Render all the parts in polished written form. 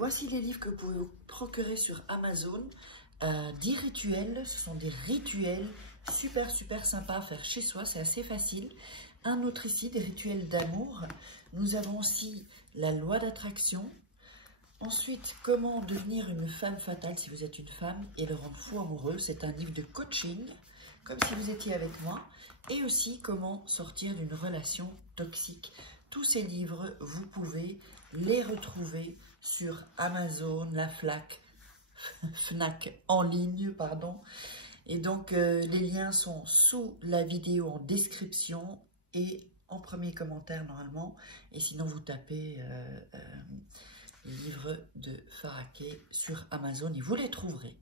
voici les livres que vous pouvez vous procurer sur Amazon. 10 rituels, ce sont des rituels super sympas à faire chez soi, c'est assez facile. Un autre ici, des rituels d'amour. Nous avons aussi la loi d'attraction. Ensuite, comment devenir une femme fatale si vous êtes une femme et le rendre fou amoureux. C'est un livre de coaching, comme si vous étiez avec moi. Et aussi, comment sortir d'une relation toxique. Tous ces livres, vous pouvez les retrouver sur Amazon, la Fnac en ligne, pardon. Et donc, les liens sont sous la vidéo en description et en premier commentaire normalement. Et sinon, vous tapez livres de Faraké sur Amazon et vous les trouverez.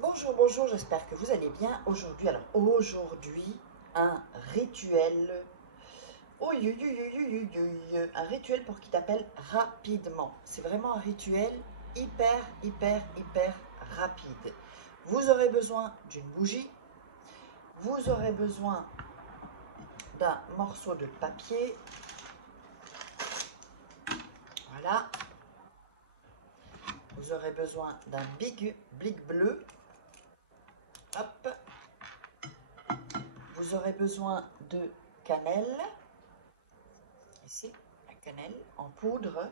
Bonjour, j'espère que vous allez bien. Aujourd'hui, un rituel. Un rituel pour qui t'appelle rapidement. C'est vraiment un rituel hyper rapide. Vous aurez besoin d'une bougie. Vous aurez besoin d'un morceau de papier. Voilà. Vous aurez besoin d'un blic bleu. Hop. Vous aurez besoin de cannelle. Ici, la cannelle en poudre.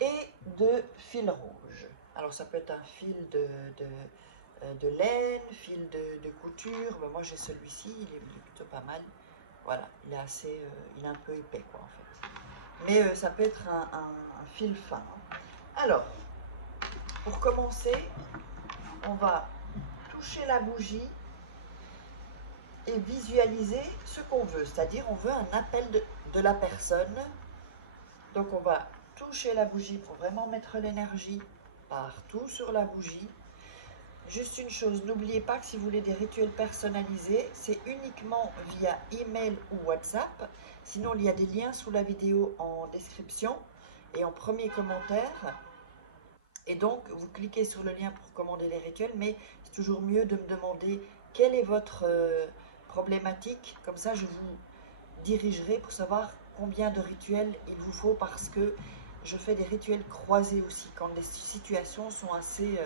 Et de fil rouge. Alors, ça peut être un fil de laine, fil de couture. Ben, moi, j'ai celui-ci, il est plutôt pas mal. Voilà, il est assez, il est un peu épais, quoi, en fait. Mais ça peut être un fil fin. Alors, pour commencer, on va toucher la bougie et visualiser ce qu'on veut. C'est-à-dire, on veut un appel de la personne. Donc, on va toucher la bougie pour vraiment mettre l'énergie partout sur la bougie. Juste une chose, n'oubliez pas que si vous voulez des rituels personnalisés, c'est uniquement via email ou WhatsApp. Sinon, il y a des liens sous la vidéo en description et en premier commentaire. Et donc, vous cliquez sur le lien pour commander les rituels, mais c'est toujours mieux de me demander quelle est votre problématique. Comme ça, je vous dirigerai pour savoir combien de rituels il vous faut, parce que je fais des rituels croisés aussi quand les situations sont assez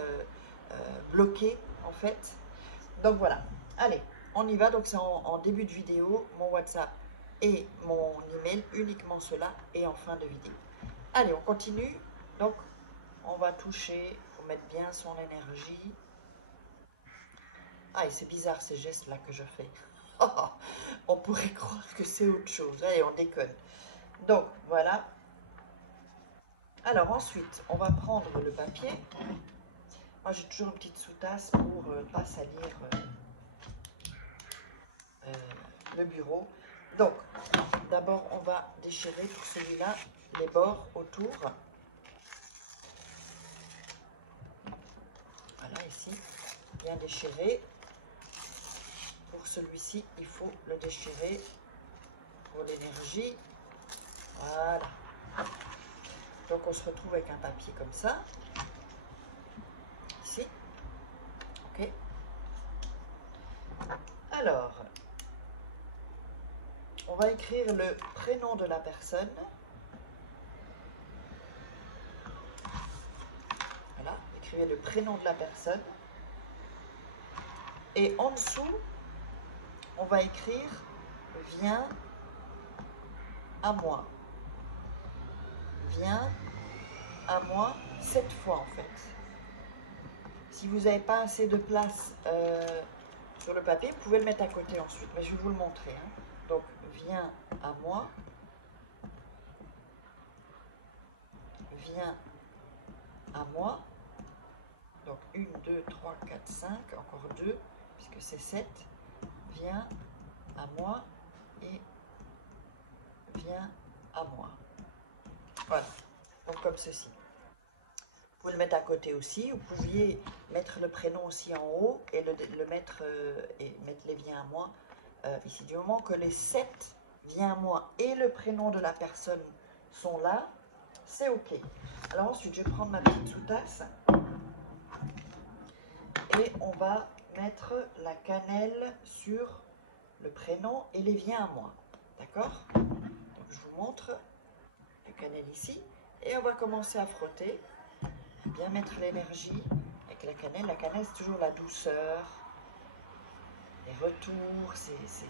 bloquées en fait. Donc voilà, allez, on y va. Donc c'est en début de vidéo, mon WhatsApp et mon email, uniquement cela, et en fin de vidéo. Allez, on continue. Donc on va toucher, pour mettre bien son énergie. Ah, et c'est bizarre ces gestes là que je fais. On pourrait croire que c'est autre chose. Allez, on déconne. Donc, voilà. Alors, ensuite, on va prendre le papier. Moi, j'ai toujours une petite sous-tasse pour ne pas salir le bureau. Donc, d'abord, on va déchirer pour celui-là les bords autour. Voilà, ici, bien déchiré. Pour celui-ci, il faut le déchirer pour l'énergie. Voilà. Donc, on se retrouve avec un papier comme ça. Ici. OK. Alors, on va écrire le prénom de la personne. Voilà, écrivez le prénom de la personne. Et en dessous, on va écrire « Viens à moi ». Viens à moi 7 fois en fait. Si vous n'avez pas assez de place sur le papier, vous pouvez le mettre à côté ensuite, mais je vais vous le montrer. Hein. Donc, viens à moi. Viens à moi. Donc, 1, 2, 3, 4, 5, encore 2, puisque c'est 7. Viens à moi et viens à moi. Voilà, donc comme ceci. Vous pouvez le mettre à côté aussi. Vous pouviez mettre le prénom aussi en haut et le mettre et mettre les viens à moi ici. Du moment que les 7 viens à moi et le prénom de la personne sont là, c'est OK. Alors ensuite, je vais prendre ma petite sous-tasse et on va mettre la cannelle sur le prénom et les viens à moi. D'accord? Donc je vous montre. de cannelle ici. Et on va commencer à frotter. Bien mettre l'énergie avec la cannelle. La cannelle, c'est toujours la douceur, les retours, c'est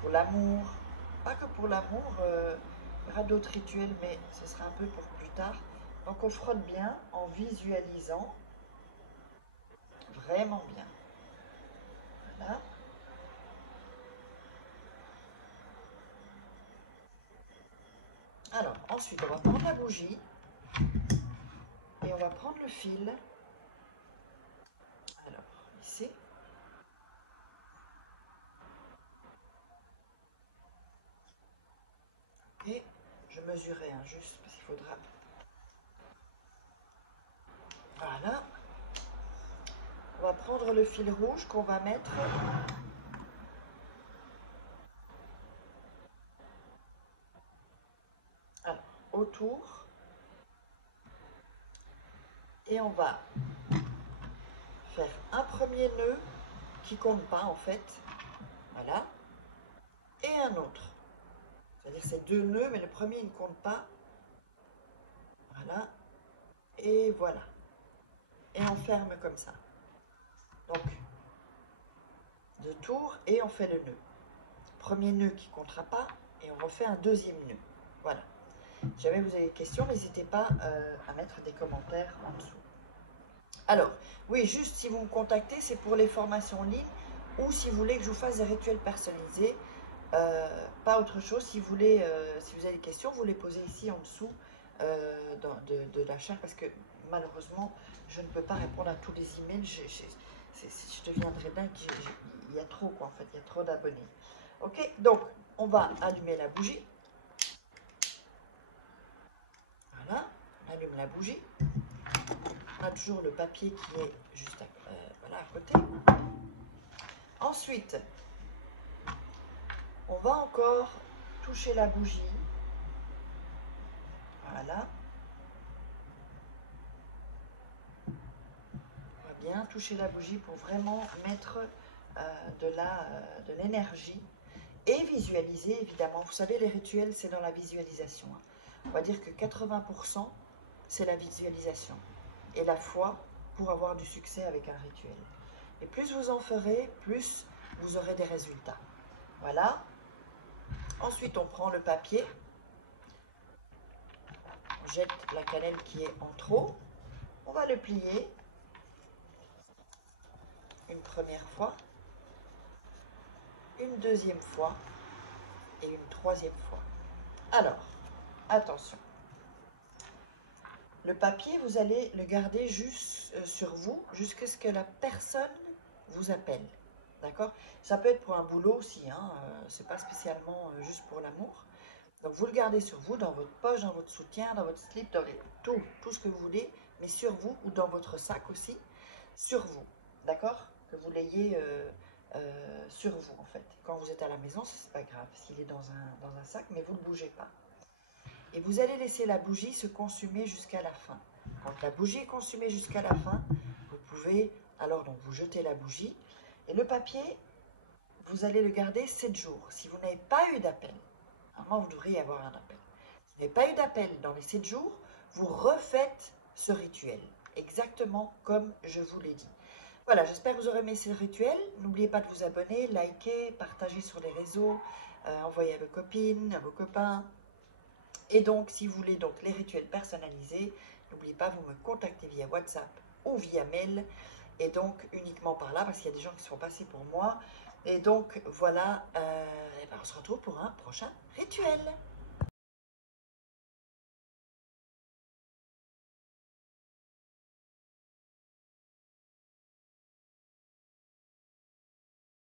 pour l'amour. Pas que pour l'amour, il y aura d'autres rituels, mais ce sera un peu pour plus tard. Donc on frotte bien en visualisant vraiment bien. Voilà. Alors, ensuite, on va prendre la bougie et on va prendre le fil. Alors, ici. Et je mesurerai juste parce qu'il faudra. Voilà. On va prendre le fil rouge qu'on va mettre autour. Et on va faire un premier nœud qui compte pas en fait. Voilà. Et un autre. C'est-à-dire c'est deux nœuds, mais le premier il ne compte pas. Voilà. Et voilà. Et on ferme comme ça. Donc, deux tours et on fait le nœud. Premier nœud qui ne comptera pas et on refait un deuxième nœud. Voilà. Si jamais vous avez des questions, n'hésitez pas à mettre des commentaires en dessous. Alors, oui, juste si vous me contactez, c'est pour les formations en ligne ou si vous voulez que je vous fasse des rituels personnalisés. Pas autre chose. Si vous voulez, si vous avez des questions, vous les posez ici en dessous de la chaîne parce que malheureusement, je ne peux pas répondre à tous les emails. Je deviendrai dingue. Il y a trop quoi en fait. Il y a trop d'abonnés. Ok, donc on va allumer la bougie. Voilà, on allume la bougie. On a toujours le papier qui est juste voilà, à côté. Ensuite, on va encore toucher la bougie. Voilà. On va bien toucher la bougie pour vraiment mettre de l'énergie et visualiser évidemment. Vous savez, les rituels, c'est dans la visualisation. On va dire que 80%, c'est la visualisation et la foi pour avoir du succès avec un rituel. Et plus vous en ferez, plus vous aurez des résultats. Voilà. Ensuite, on prend le papier. On jette la cannelle qui est en trop. On va le plier une première fois, une deuxième fois et une troisième fois. Alors, attention. Le papier, vous allez le garder juste sur vous jusqu'à ce que la personne vous appelle. D'accord? Ça peut être pour un boulot aussi, hein, c'est pas spécialement juste pour l'amour. Donc vous le gardez sur vous, dans votre poche, dans votre soutien, dans votre slip, dans tout ce que vous voulez, mais sur vous ou dans votre sac aussi, sur vous. D'accord? Que vous l'ayez sur vous en fait. Quand vous êtes à la maison, c'est pas grave s'il est dans un sac, mais vous ne bougez pas. Et vous allez laisser la bougie se consumer jusqu'à la fin. Quand la bougie est consumée jusqu'à la fin, vous pouvez alors donc vous jetez la bougie et le papier, vous allez le garder 7 jours. Si vous n'avez pas eu d'appel, normalement vous devriez avoir un appel. Si vous n'avez pas eu d'appel dans les 7 jours, vous refaites ce rituel, exactement comme je vous l'ai dit. Voilà, j'espère que vous aurez aimé ce rituel. N'oubliez pas de vous abonner, liker, partager sur les réseaux, envoyer à vos copines, à vos copains. Et donc, si vous voulez donc les rituels personnalisés, n'oubliez pas, vous me contactez via WhatsApp ou via mail. Et donc, uniquement par là, parce qu'il y a des gens qui sont passés pour moi. Et donc, voilà, on se retrouve pour un prochain rituel.